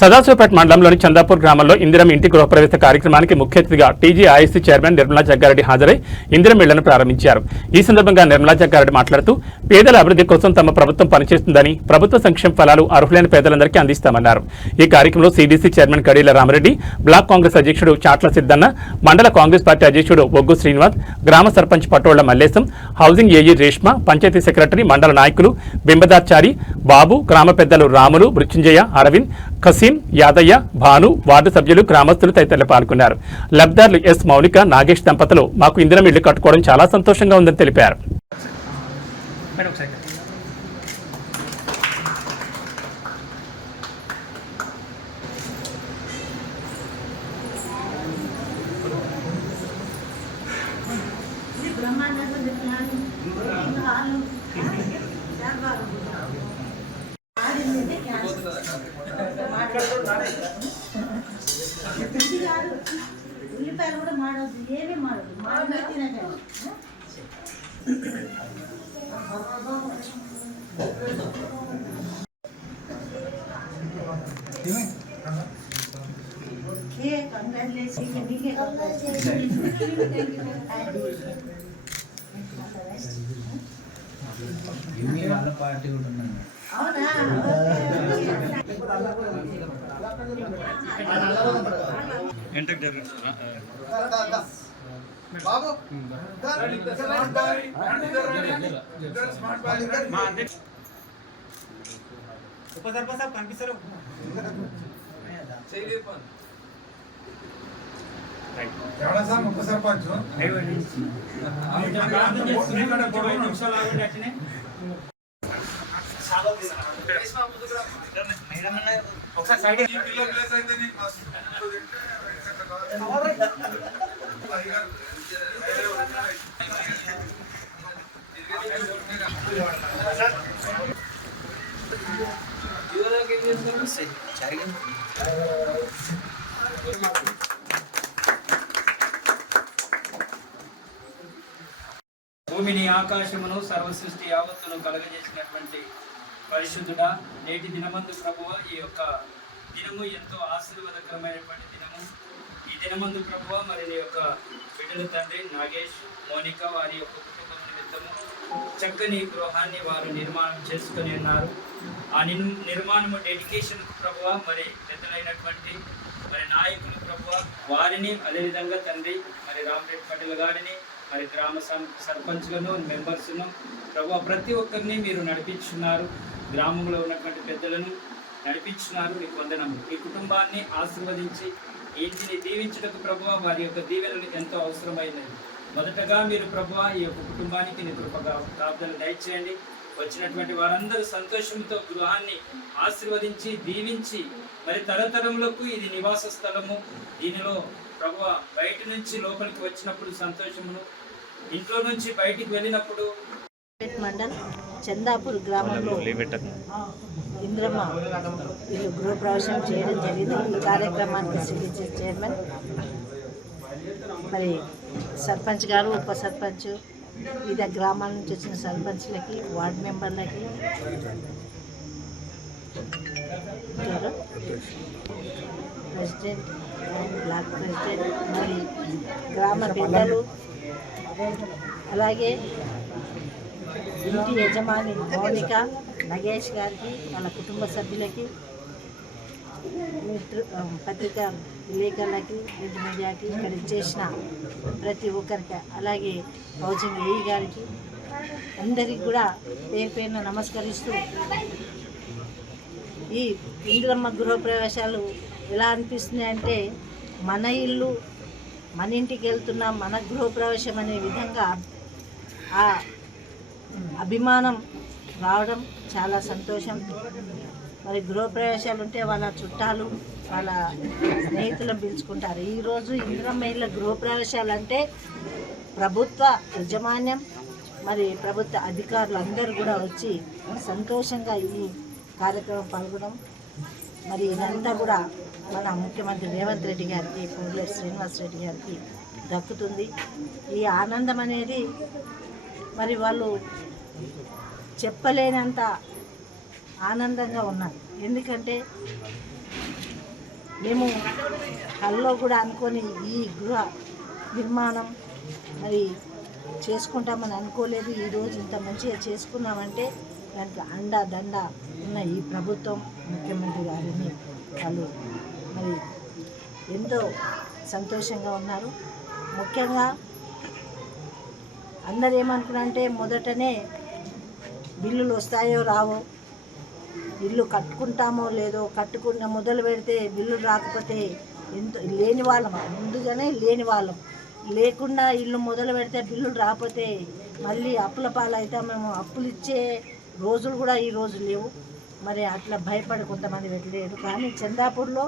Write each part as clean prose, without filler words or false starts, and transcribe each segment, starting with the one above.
సదాశివపేట మండలంలోని చందాపూర్ గ్రామంలో ఇందిరం ఇంటి గృహప్రవేశ కార్యక్రమానికి ముఖ్య అతిథిగా టీజీఐఎస్సీ చైర్మన్ నిర్మలా జగ్గారెడ్డి హాజరై ఇందిరం ఇళ్లను ప్రారంభించారు. ఈ సందర్భంగా నిర్మలా జగ్గారెడ్డి మాట్లాడుతూ పేదల అభివృద్ధి కోసం తమ ప్రభుత్వం పనిచేస్తుందని, ప్రభుత్వ సంక్షేమ ఫలాలు అర్హులైన పేదలందరికీ అందిస్తామన్నారు. ఈ కార్యక్రమంలో CDC chairman Kadila Ramareddy, block Congress అధ్యక్షుడు చాట్ల సిద్దన్న, మండల కాంగ్రెస్ పార్టీ అధ్యక్షుడు బొగ్గు శ్రీనివాస్, గ్రామ sarpanch Patolla Mallesham, housing AE Reshma, panchayat secretary, మండల నాయకులు బింబదాచారి, బాబు, గ్రామ పెద్దలు రాములు, మృత్యుంజయ, అరవింద్, ఖసీం, యాదయ్య, భాను, వార్డు సభ్యులు, గ్రామస్తులు తదితరులు పాల్గొన్నారు. లబ్దారులు ఎస్ మౌనిక, నాగేష్ దంపతులు మాకు ఇందిరం ఇళ్లు కట్టుకోవడం చాలా సంతోషంగా ఉందని తెలిపారు. ఉల్లిపాయలు కూడా మాడవద్దు, ఏమీ మాడదు, మాడమే తినగలరు. పార్టీ కూడా ఉన్నాను. అవునా? ఉపసర్పంచ్ కనిపిస్తారు. ఉపసర్పంచ్ ఒకసారి సైడ్ భూమిని, ఆకాశమును, సర్వసృష్టి యావత్తును కలగజేసినటువంటి పరిశుద్ధుడా, నేటి దినమందు ప్రభువ, ఈ యొక్క దినము ఎంతో ఆశీర్వాదకరమైనటువంటి దినము. ఈ దినమందు ప్రభువ, మరి నీ యొక్క బిడ్డల తండ్రి నాగేష్, మోనిక వారి యొక్క కుటుంబం నిమిత్తము చక్కని గృహాన్ని వారు నిర్మాణం చేసుకుని ఉన్నారు. ఆ నిర్మాణము డెడికేషన్ ప్రభువ, మరి పెద్దలైనటువంటి మరి నాయకులు ప్రభువ, వారిని అదేవిధంగా తండ్రి మరి రామరెడ్డి పటేల్ గారిని, మరి గ్రామ సర్పంచ్లను, మెంబర్స్ను ప్రభువ, ప్రతి ఒక్కరిని మీరు నడిపించున్నారు. గ్రామంలో ఉన్నటువంటి పెద్దలను నడిపించున్నారు. మీకు వందనములు. ఈ కుటుంబాన్ని ఆశీర్వదించి ఇంటిని దీవించడానికి ప్రభువ, వారి యొక్క దీవెనలు ఎంతో అవసరమైనది. మొదటగా మీరు ప్రభువ ఈ యొక్క కుటుంబానికి నీ కృపగా కాపుదలు దయచేయండి. వచ్చినటువంటి వారందరూ సంతోషంతో గృహాన్ని ఆశీర్వదించి దీవించి మరి తరతరములకు ఇది నివాస స్థలము. దీనిలో ప్రభువ బయట నుంచి లోపలికి వచ్చినప్పుడు సంతోషమును, ఇంట్లో నుంచి బయటికి వెళ్ళినప్పుడు. మండల్ చందాపూర్ గ్రామంలో ఇంద్రమ్మ ఇల్లు గృహప్రవేశం చేయడం జరిగింది. ఈ కార్యక్రమానికి సిడిసి చైర్మన్, మరి సర్పంచ్ గారు, ఉప సర్పంచ్, వివిధ గ్రామాల నుంచి వచ్చిన సర్పంచ్లకి, వార్డు మెంబర్లకి, ప్రెసిడెంట్, బ్లాక్ ప్రెసిడెంట్, మరి గ్రామ పెద్దలు, అలాగే ఇంటి యజమాని మౌనిక, నగేష్ గారికి, వాళ్ళ కుటుంబ సభ్యులకి, పత్రికా విలేకరులకి, ప్రింట్ మీడియాకి, ఇక్కడ చేసిన ప్రతి ఒక్కరికి, అలాగే హౌసింగ్ ఏఈ గారికి, అందరికి కూడా పేరు పేరున నమస్కరిస్తూ, ఈ ఇందిరమ్మ గృహప్రవేశాలు ఎలా అనిపిస్తున్నాయి అంటే, మన ఇల్లు మన ఇంటికి వెళ్తున్నాం, మన గృహప్రవేశం అనే విధంగా ఆ అభిమానం రావడం చాలా సంతోషం. మరి గృహప్రవేశాలు ఉంటే వాళ్ళ చుట్టాలు, వాళ్ళ స్నేహితులను పిలుచుకుంటారు. ఈరోజు ఇందిరమ్మ ఇళ్ళ గృహప్రవేశాలు అంటే ప్రభుత్వ యాజమాన్యం, మరి ప్రభుత్వ అధికారులు అందరూ కూడా వచ్చి సంతోషంగా ఈ కార్యక్రమం పాల్గొనడం, మరి ఇదంతా కూడా మన ముఖ్యమంత్రి రేవంత్ రెడ్డి గారికి, పొంగులేటి శ్రీనివాస్ రెడ్డి గారికి దక్కుతుంది. ఈ ఆనందం అనేది మరి వాళ్ళు చెప్పలేనంత ఆనందంగా ఉన్నారు. ఎందుకంటే మేము కల్లో కూడా అనుకొని ఈ గృహ నిర్మాణం మరి చేసుకుంటామని అనుకోలేదు. ఈరోజు ఇంత మంచిగా చేసుకున్నామంటే దానికి అండ దండ ఉన్న ఈ ప్రభుత్వం, ముఖ్యమంత్రి గారిని వాళ్ళు మరి ఎంతో సంతోషంగా ఉన్నారు. ముఖ్యంగా అందరు ఏమనుకున్నారంటే మొదటనే బిల్లులు వస్తాయో రావో, ఇల్లు కట్టుకుంటామో లేదో, కట్టుకున్న మొదలు పెడితే బిల్లులు రాకపోతే ఎంత లేని వాళ్ళం, ముందుగానే లేని వాళ్ళం, లేకుండా ఇల్లు మొదలు పెడితే బిల్లులు రాకపోతే మళ్ళీ అప్పుల పాలైతే మేము అప్పులు ఇచ్చే రోజులు కూడా ఈ రోజు లేవు. మరి అట్లా భయపడి కొంతమంది పెట్టలేరు. కానీ చందాపూర్లో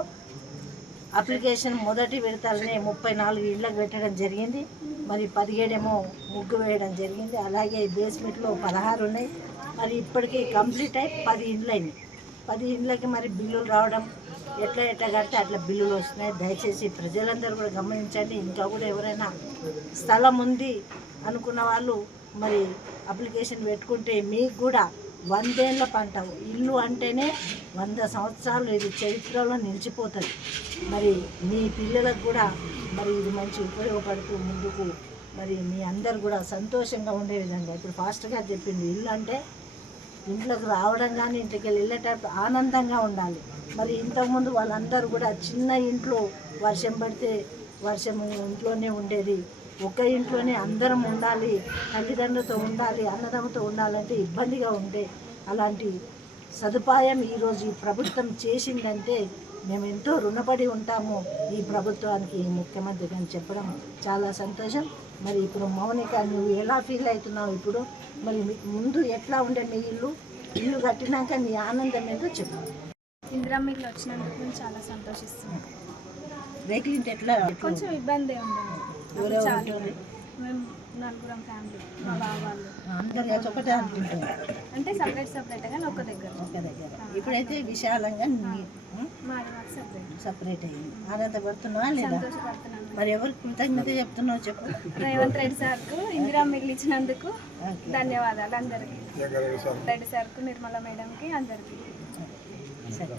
అప్లికేషన్ మొదటి విడతలనే 34 ఇళ్ళకు పెట్టడం జరిగింది. మరి 17 ఏమో ముగ్గు వేయడం జరిగింది. అలాగే బేస్మెంట్లో 16 ఉన్నాయి. మరి ఇప్పటికీ కంప్లీట్ అయి 10 ఇండ్లు అయినాయి. 10 ఇండ్లకి మరి బిల్లులు రావడం ఎట్లా కడితే అట్లా బిల్లులు వస్తున్నాయి. దయచేసి ప్రజలందరూ కూడా గమనించండి. ఇంకా కూడా ఎవరైనా స్థలం ఉంది అనుకున్న వాళ్ళు మరి అప్లికేషన్ పెట్టుకుంటే మీకు కూడా 100 ఏళ్ళ పంట. ఇల్లు అంటేనే 100 సంవత్సరాలు ఇది చరిత్రలో నిలిచిపోతుంది. మరి మీ పిల్లలకు కూడా మరి ఇది మంచి ఉపయోగపడుతూ ముందుకు మరి మీ అందరు కూడా సంతోషంగా ఉండే విధంగా ఇప్పుడు ఫాస్ట్గా చెప్పింది. ఇల్లు అంటే ఇంట్లోకి రావడం కానీ ఇంటికి వెళ్ళేటప్పుడు ఆనందంగా ఉండాలి. మరి ఇంతకుముందు వాళ్ళందరూ కూడా చిన్న ఇంట్లో వర్షం పడితే వర్షం ఇంట్లోనే ఉండేది. ఒక ఇంట్లోనే అందరం ఉండాలి, తల్లిదండ్రులతో ఉండాలి, అన్నదమ్ముతో ఉండాలంటే ఇబ్బందిగా ఉండే అలాంటి సదుపాయం ఈరోజు ఈ ప్రభుత్వం చేసిందంటే మేము ఎంతో రుణపడి ఉంటాము ఈ ప్రభుత్వానికి, ఈ ముఖ్యమంత్రికి అని చెప్పడం చాలా సంతోషం. మరి ఇప్పుడు మౌనిక నువ్వు ఎలా ఫీల్ అవుతున్నావు ఇప్పుడు? మరి ముందు ఎట్లా ఉండే మీ ఇల్లు కట్టినాక నీ ఆనందం ఏంటో చెప్పు. ఇందిరమ్మ ఇల్లు వచ్చినందుకు నేను చాలా సంతోషిస్తున్నాను. రేకులు ఇంటి ఎట్లా కొంచెం ఇబ్బంది ఉంది. ఎవరెవరు మేము నలుగురం ఫ్యామిలీ, మా బావాళ్ళు అందరు ఒకటే అనుకుంటారు అంటే సపరేట్ కానీ ఒక దగ్గర. ఇప్పుడైతే విశాలంగా మాది సపరేట్ అయ్యింది. ఆనందపడుతున్నావా లేదా? సంతోషపడుతున్నాను. మరి ఎవరికి కృతజ్ఞత చెప్తున్నావు చెప్పు. రేవంత్ రెడ్డి సార్కు ఇందిరమ్మ ఇల్లు ఇచ్చినందుకు ధన్యవాదాలు అందరికీ. రెడ్డి సార్కు, నిర్మల మేడంకి, అందరికీ. సరే.